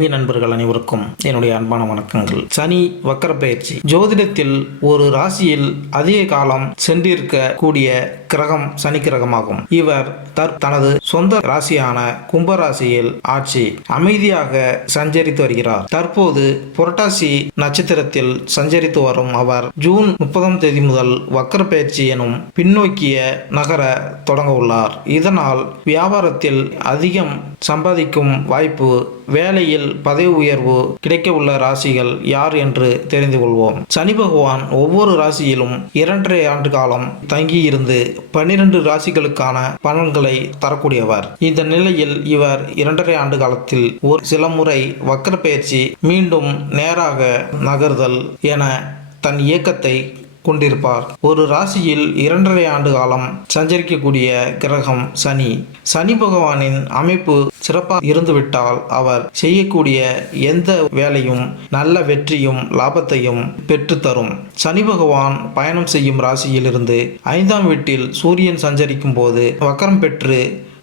ஆன்மீக நண்பர்கள் அனைவருக்கும் என்னுடைய அன்பான வணக்கங்கள். சனி வக்கர பயிற்சி. ஜோதிடத்தில் ஒரு ராசியில் அதிக காலம் சென்றிருக்க கூடிய கிரகம் சனி கிரகமாகும். இவர் தனது சொந்த ராசியான கும்பராசியில் ஆட்சி அமைதியாக சஞ்சரித்து வருகிறார். தற்போது புரட்டாசி நட்சத்திரத்தில் சஞ்சரித்து வரும் அவர் ஜூன் 30 முதல் வக்கர பயிற்சி எனும் பின்னோக்கிய நகர தொடங்க உள்ளார். இதனால் வியாபாரத்தில் அதிகம் சம்பாதிக்கும் வாய்ப்பு, வேலையில் பதவி உயர்வு கிடைக்க உள்ள ராசிகள் யார் என்று தெரிந்து கொள்வோம். சனி பகவான் ஒவ்வொரு ராசியிலும் 2.5 ஆண்டு காலம் தங்கியிருந்து 12 ராசிகளுக்கான பலன்களை தரக்கூடியவர். இந்த நிலையில் இவர் 2.5 ஆண்டு காலத்தில் ஒரு சில முறை வக்கர பயிற்சி, மீண்டும் நேராக நகர்தல் என தன் இயக்கத்தை கொண்டிருப்பார். ஒரு ராசியில் 2.5 ஆண்டு காலம் சஞ்சரிக்கக்கூடிய கிரகம் சனி. சனி பகவானின் அமைப்பு சிறப்பாக இருந்துவிட்டால் அவர் செய்யக்கூடிய எந்த வேலையும் நல்ல வெற்றியும் லாபத்தையும் பெற்றுத்தரும். சனி பகவான் பயணம் செய்யும் ராசியிலிருந்து 5ஆம் வீட்டில் சூரியன் சஞ்சரிக்கும் போது வக்கரம் பெற்று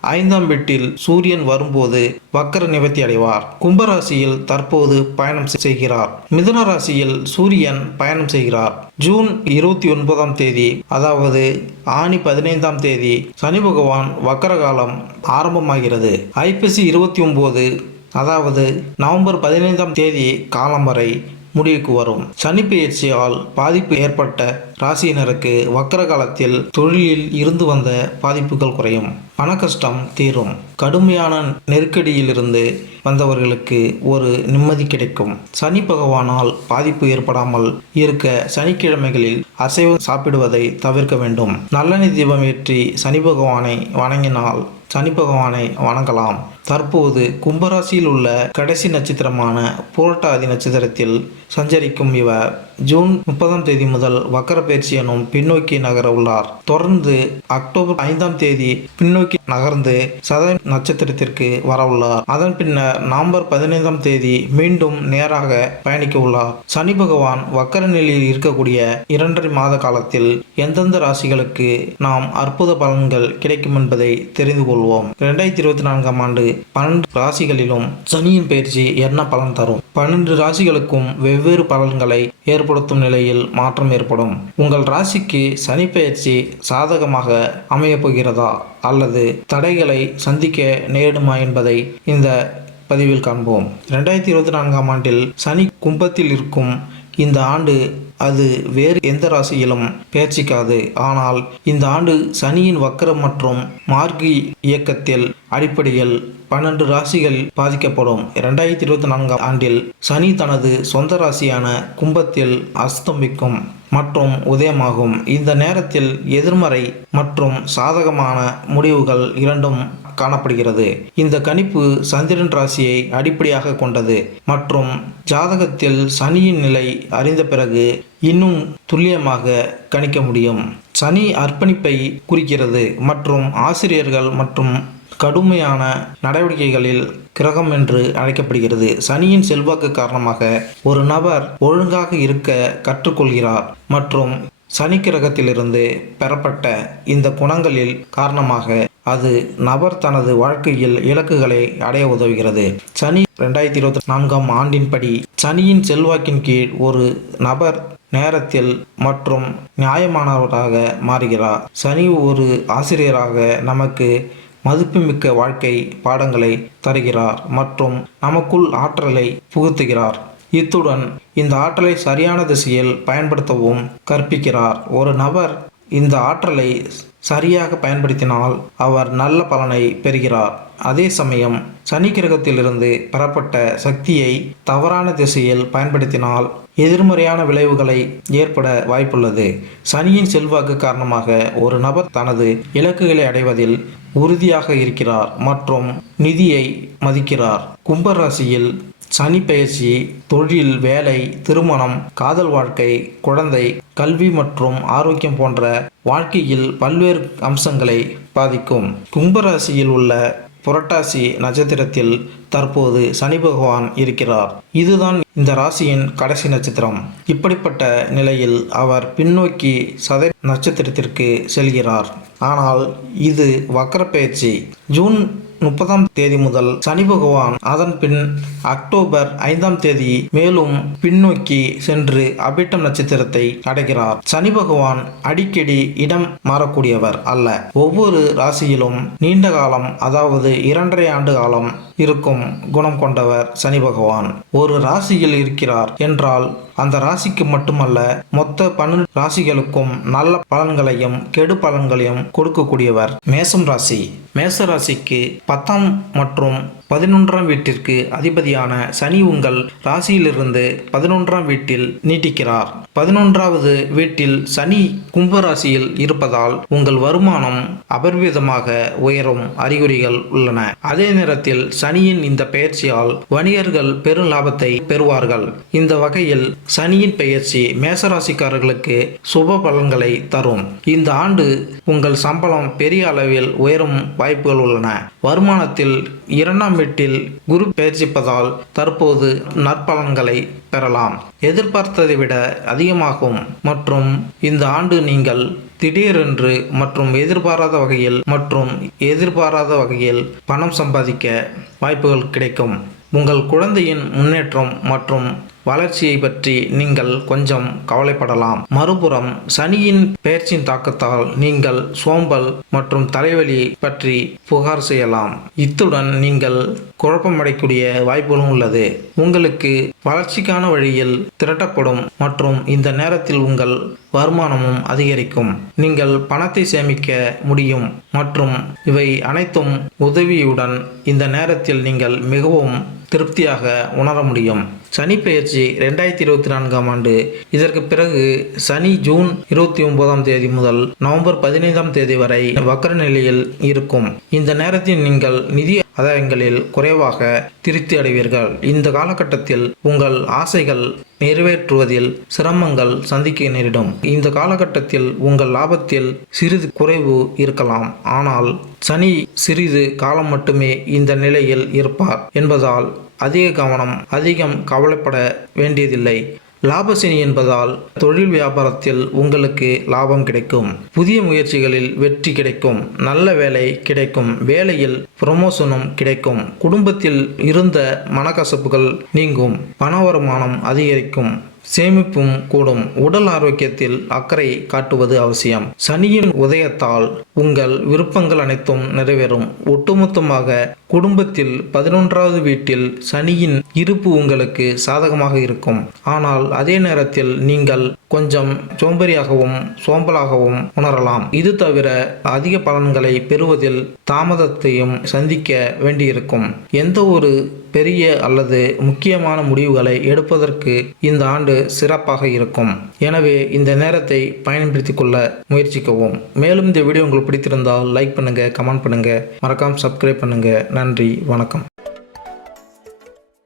5ஆம் வீட்டில் சூரியன் வரும்போது வக்கர நிவர்த்தி அடைவார். கும்பராசியில் தற்போது பயணம் செய்கிறார். மிதுன ராசியில் சூரியன் பயணம் செய்கிறார். ஜூன் 29ஆம் தேதி, அதாவது ஆனி 15ஆம் தேதி சனி பகவான் வக்கர காலம் ஆரம்பமாகிறது. ஐப்பசி 29, அதாவது நவம்பர் 15ஆம் தேதி காலம் வரை முடிவுக்கு வரும். சனி பெயர்ச்சியால் பாதிப்பு ஏற்பட்ட ராசியினருக்கு வக்கர காலத்தில் தொழிலில் இருந்து வந்த பாதிப்புகள் குறையும், பண கஷ்டம் தீரும், கடுமையான நெருக்கடியிலிருந்து வந்தவர்களுக்கு ஒரு நிம்மதி கிடைக்கும். சனி பகவானால் பாதிப்பு ஏற்படாமல் இருக்க சனிக்கிழமைகளில் அசைவம் சாப்பிடுவதை தவிர்க்க வேண்டும். நல்லெண்ணெய் தீபம் ஏற்றி சனி பகவானை வணங்கினால் சனி பகவானை வணங்கலாம். தற்போது கும்பராசியில் உள்ள கடைசி நட்சத்திரமான புரட்டாதி நட்சத்திரத்தில் சஞ்சரிக்கும் இவர் ஜூன் 30ஆம் தேதி முதல் வக்கர பயிற்சி எனும் பின்னோக்கி நகர உள்ளார். தொடர்ந்து அக்டோபர் 5ஆம் தேதி பின்னோக்கி நகர்ந்து சதய நட்சத்திரத்திற்கு வர உள்ளார். அதன் பின்னர் நவம்பர் 15ஆம் தேதி மீண்டும் நேராக பயணிக்க உள்ளார். சனி பகவான் வக்கர நிலையில் இருக்கக்கூடிய 2.5 மாத காலத்தில் எந்தெந்த ராசிகளுக்கு நாம் அற்புத பலன்கள் கிடைக்கும் என்பதை தெரிந்து கொள்வோம். 2024ஆம் ஆண்டு 12 ராசிகளிலும் சனியின் பயிற்சி என்ன பலன் தரும்? 12 ராசிகளுக்கும் வெவ்வேறு பலன்களை ஏற்படுத்தும் நிலையில் மாற்றம் ஏற்படும். உங்கள் ராசிக்கு சனி பயிற்சி சாதகமாக அமையப் போகிறதா அல்லது தடைகளை சந்திக்க நேரிடுமா என்பதை இந்த பதிவில் காண்போம். 2024ஆம் ஆண்டில் சனி கும்பத்தில் இருக்கும் இந்த ஆண்டு அது வேறு எந்த ராசியிலும் பெயர்ச்சிக்காது. ஆனால் இந்த ஆண்டு சனியின் வக்கரம் மற்றும் மார்கி இயக்கத்தில் அடிப்படையில் 12 ராசிகள் பாதிக்கப்படும். 2024ஆம் ஆண்டில் சனி தனது சொந்த ராசியான கும்பத்தில் அஸ்தமிக்கும் மற்றும் உதயமாகும். இந்த நேரத்தில் எதிர்மறை மற்றும் சாதகமான முடிவுகள் இரண்டும் காணப்படுகிறது. இந்த கணிப்பு சந்திரன் ராசியை அடிப்படையாக கொண்டது மற்றும் ஜாதகத்தில் சனியின் நிலை அறிந்த பிறகு இன்னும் துல்லியமாக கணிக்க முடியும். சனி அர்ப்பணிப்பை குறிக்கிறது மற்றும் ஆசிரியர்கள் மற்றும் கடுமையான நடவடிக்கைகளில் கிரகம் என்று அழைக்கப்படுகிறது. சனியின் செல்வாக்கு காரணமாக ஒரு நபர் ஒழுங்காக இருக்க கற்றுக்கொள்கிறார் மற்றும் சனி கிரகத்திலிருந்து பெறப்பட்ட இந்த குணங்களில் காரணமாக அது நபர் தனது வாழ்க்கையில் இலக்குகளை அடைய உதவுகிறது. சனி 2024ஆம் ஆண்டின்படி சனியின் செல்வாக்கின் கீழ் ஒரு நபர் நேரத்தில் மற்றும் நியாயமானவராக மாறுகிறார். சனி ஒரு ஆசிரியராக நமக்கு மதிப்புமிக்க வாழ்க்கை பாடங்களை தருகிறார் மற்றும் நமக்குள் ஆற்றலை புகுத்துகிறார். இத்துடன் இந்த ஆற்றலை சரியான திசையில் பயன்படுத்தவும் கற்பிக்கிறார். ஒரு நபர் இந்த ஆற்றலை சரியாக பயன்படுத்தினால் அவர் நல்ல பலனை பெறுகிறார். அதே சமயம் சனி கிரகத்திலிருந்து பெறப்பட்ட சக்தியை தவறான திசையில் பயன்படுத்தினால் எதிர்மறையான விளைவுகளை ஏற்பட வாய்ப்புள்ளது. சனியின் செல்வாக்கு காரணமாக ஒரு நபர் தனது இலக்குகளை அடைவதில் உறுதியாக இருக்கிறார் மற்றும் நிதியை மதிக்கிறார். கும்பராசியில் சனி பெயர்ச்சி தொழில், வேலை, திருமணம், காதல் வாழ்க்கை, குழந்தை, கல்வி மற்றும் ஆரோக்கியம் போன்ற வாழ்க்கையில் பல்வேறு அம்சங்களை பாதிக்கும். கும்பராசியில் உள்ள புரட்டாசி நட்சத்திரத்தில் தற்போது சனி பகவான் இருக்கிறார். இதுதான் இந்த ராசியின் கடைசி நட்சத்திரம். இப்படிப்பட்ட நிலையில் அவர் பின்னோக்கி சதய நட்சத்திரத்திற்கு செல்கிறார். ஆனால் இது வக்கர பெயர்ச்சி. ஜூன் 30ஆம் தேதி முதல் சனி பகவான் அதன் பின் அக்டோபர் 5ஆம் தேதி மேலும் பின்னோக்கி சென்று அபிட்டம் நட்சத்திரத்தை அடைகிறார். சனி பகவான் அடிக்கடி இடம் மாறக்கூடியவர் அல்ல. ஒவ்வொரு ராசியிலும் நீண்ட காலம், அதாவது 2.5 ஆண்டு காலம் இருக்கும் குணம் கொண்டவர் சனி பகவான். ஒரு ராசியில் இருக்கிறார் என்றால் அந்த ராசிக்கு மட்டுமல்ல, மொத்த 12 ராசிகளுக்கும் நல்ல பலன்களையும் கெடு பலன்களையும் கொடுக்கக்கூடியவர். மேசம் ராசி. மேச ராசிக்கு 10ஆம் மற்றும் 11ஆம் வீட்டிற்கு அதிபதியான சனி உங்கள் ராசியிலிருந்து 11ஆம் வீட்டில் நீட்டிக்கிறார். 11வது வீட்டில் சனி கும்பராசியில் இருப்பதால் உங்கள் வருமானம் அபரிவிதமாக உயரும் அறிகுறிகள் உள்ளன. அதே நேரத்தில் சனியின் இந்த பெயர்ச்சியால் வணிகர்கள் பெரும் லாபத்தை பெறுவார்கள். இந்த வகையில் சனியின் பெயர்ச்சி மேசராசிக்காரர்களுக்கு சுப பலன்களை தரும். இந்த ஆண்டு உங்கள் சம்பளம் பெரிய அளவில் உயரும் வாய்ப்புகள் உள்ளன. வருமானத்தில் 2ஆம் வீட்டில் குரு பெயர்ச்சிப்பதால் தற்போது நற்பலன்களை பெறலாம். எதிர்பார்த்ததை விட அதிகமாகும். மற்றும் இந்த ஆண்டு நீங்கள் திடீரென்று மற்றும் எதிர்பாராத வகையில் பணம் சம்பாதிக்க வாய்ப்புகள் கிடைக்கும். உங்கள் குழந்தையின் முன்னேற்றம் மற்றும் வளர்ச்சியை பற்றி நீங்கள் கொஞ்சம் கவலைப்படலாம். மறுபுறம் சனியின் பெயர்ச்சியின் தாக்கத்தால் நீங்கள் சோம்பல் மற்றும் தலைவலி பற்றி புகார் செய்யலாம். இத்துடன் நீங்கள் குழப்பமடையக்கூடிய வாய்ப்புகளும் உள்ளது. உங்களுக்கு வளர்ச்சிக்கான வழியில் திரட்டப்படும் மற்றும் இந்த நேரத்தில் உங்கள் வருமானமும் அதிகரிக்கும். நீங்கள் பணத்தை சேமிக்க முடியும் மற்றும் இவை அனைத்தும் உதவியுடன் இந்த நேரத்தில் நீங்கள் மிகவும் திருப்தியாக உணர முடியும். சனி பெயர்ச்சி 2024ஆம் ஆண்டு. இதற்கு பிறகு சனி ஜூன் 29ஆம் தேதி முதல் நவம்பர் 15ஆம் தேதி வரை வக்ர நிலையில் இருக்கும். இந்த நேரத்தில் நீங்கள் நிதி ஆதாயங்களில் குறைவாக திருப்தி அடைவீர்கள். இந்த காலகட்டத்தில் உங்கள் ஆசைகள் நிறைவேற்றுவதில் சிரமங்கள் சந்திக்க நேரிடும். இந்த காலகட்டத்தில் உங்கள் லாபத்தில் சிறிது குறைவு இருக்கலாம். ஆனால் சனி சிறிது காலம் மட்டுமே இந்த நிலையில் இருப்பார் என்பதால் அதிகம் கவலைப்பட வேண்டியதில்லை. லாபசனி என்பதால் தொழில் வியாபாரத்தில் உங்களுக்கு லாபம் கிடைக்கும். புதிய முயற்சிகளில் வெற்றி கிடைக்கும். நல்ல வேலை கிடைக்கும். வேலையில் ப்ரமோஷனும் கிடைக்கும். குடும்பத்தில் இருந்த மனக்கசப்புகள் நீங்கும். பண வருமானம் அதிகரிக்கும். சேமிப்பும் கூடும். உடல் ஆரோக்கியத்தில் அக்கறை காட்டுவது அவசியம். சனியின் உதயத்தால் உங்கள் விருப்பங்கள் அனைத்தும் நிறைவேறும். ஒட்டுமொத்தமாக குடும்பத்தில் 11வது வீட்டில் சனியின் இருப்பு உங்களுக்கு சாதகமாக இருக்கும். ஆனால் அதே நேரத்தில் நீங்கள் கொஞ்சம் சோம்பலாகவும் உணரலாம். இது தவிர அதிக பலன்களை பெறுவதில் தாமதத்தையும் சந்திக்க வேண்டியிருக்கும். எந்த ஒரு பெரிய அல்லது முக்கியமான முடிவுகளை எடுப்பதற்கு இந்த ஆண்டு சிறப்பாக இருக்கும். எனவே இந்த நேரத்தை பயன்படுத்திக் கொள்ள முயற்சிக்கவும். மேலும் இந்த வீடியோ உங்களுக்கு பிடித்திருந்தால் லைக் பண்ணுங்க, கமெண்ட் பண்ணுங்க, மறக்காம சப்ஸ்கிரைப் பண்ணுங்க. நன்றி, வணக்கம்.